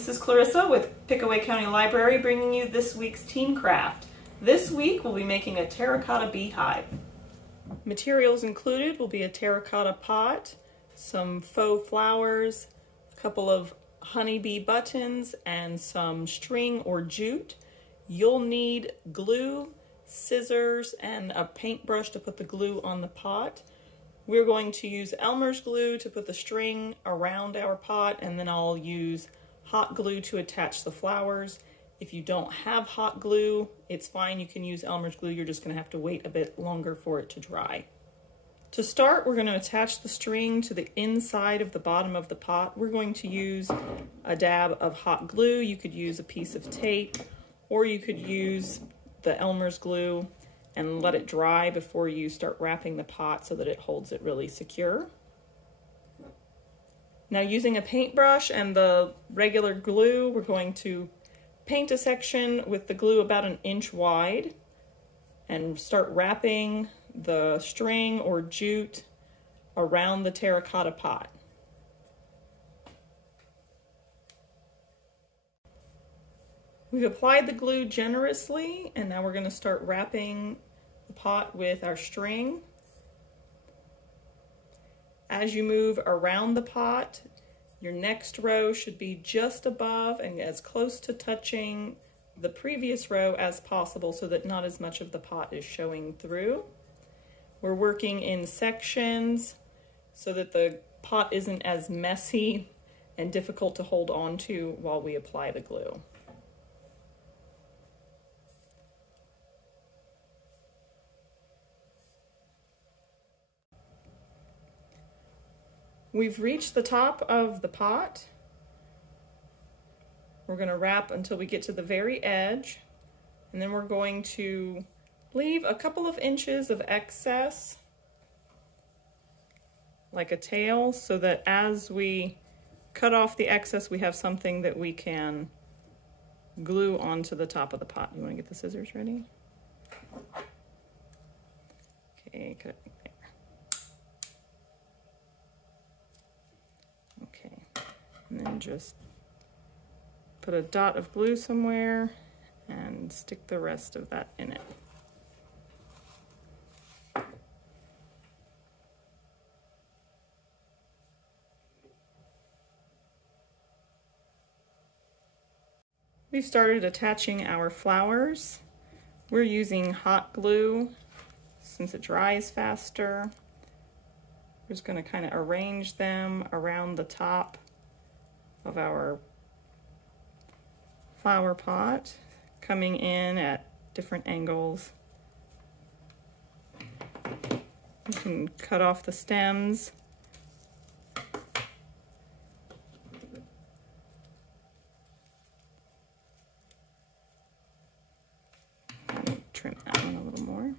this is Clarissa with Pickaway County Library bringing you this week's teen craft. This week we'll be making a terracotta beehive. Materials included will be a terracotta pot, some faux flowers, a couple of honeybee buttons, and some string or jute. You'll need glue, scissors, and a paintbrush to put the glue on the pot. We're going to use Elmer's glue to put the string around our pot, and then I'll use hot glue to attach the flowers. If you don't have hot glue, it's fine. You can use Elmer's glue. You're just going to have to wait a bit longer for it to dry. To start, we're going to attach the string to the inside of the bottom of the pot. We're going to use a dab of hot glue. You could use a piece of tape, or you could use the Elmer's glue and let it dry before you start wrapping the pot so that it holds it really secure. Now, using a paintbrush and the regular glue, we're going to paint a section with the glue about 1 inch wide and start wrapping the string or jute around the terracotta pot. We've applied the glue generously, and now we're going to start wrapping the pot with our string. As you move around the pot, your next row should be just above and as close to touching the previous row as possible so that not as much of the pot is showing through. We're working in sections so that the pot isn't as messy and difficult to hold on to while we apply the glue. We've reached the top of the pot. We're going to wrap until we get to the very edge, and then we're going to leave a couple of inches of excess, like a tail, so that as we cut off the excess, we have something that we can glue onto the top of the pot. You want to get the scissors ready? Okay, cut it. And then just put a dot of glue somewhere and stick the rest of that in it. We've started attaching our flowers. We're using hot glue since it dries faster. We're just going to kind of arrange them around the top of our flower pot, coming in at different angles. You can cut off the stems. Trim that one a little more.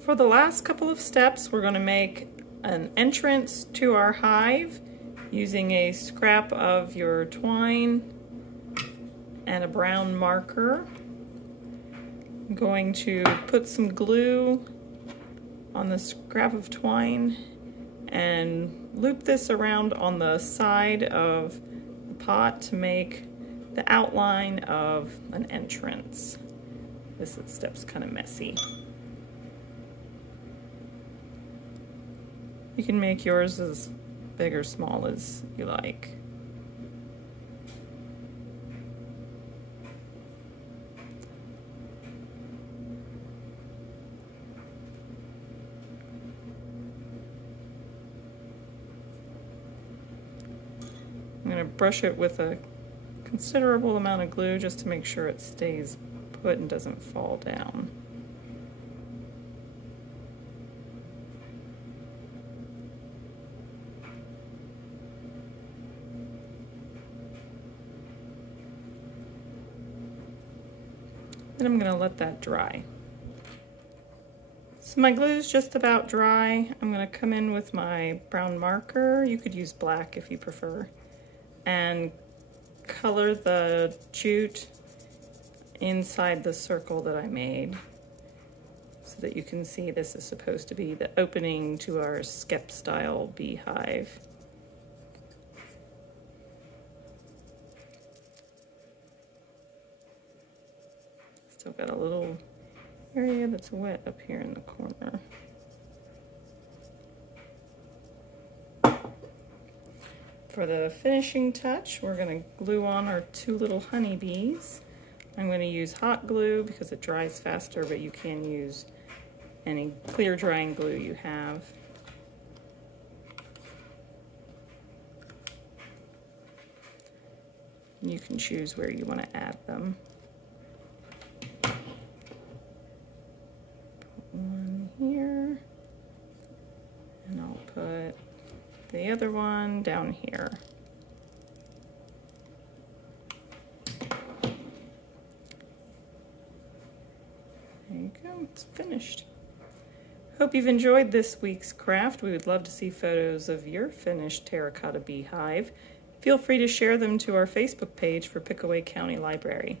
For the last couple of steps, we're going to make an entrance to our hive using a scrap of your twine and a brown marker. I'm going to put some glue on the scrap of twine and loop this around on the side of the pot to make the outline of an entrance. This step's kind of messy. You can make yours as big or small as you like. I'm going to brush it with a considerable amount of glue just to make sure it stays put and doesn't fall down. Then I'm going to let that dry. So my glue is just about dry. I'm going to come in with my brown marker. You could use black if you prefer. And color the jute inside the circle that I made so that you can see this is supposed to be the opening to our skep style beehive. Still got a little area that's wet up here in the corner. For the finishing touch, we're going to glue on our 2 little honeybees. I'm going to use hot glue because it dries faster, but you can use any clear drying glue you have. You can choose where you want to add them. Put one here, and I'll put the other one down here. There you go, it's finished. Hope you've enjoyed this week's craft. We would love to see photos of your finished terracotta beehive. Feel free to share them to our Facebook page for Pickaway County Library.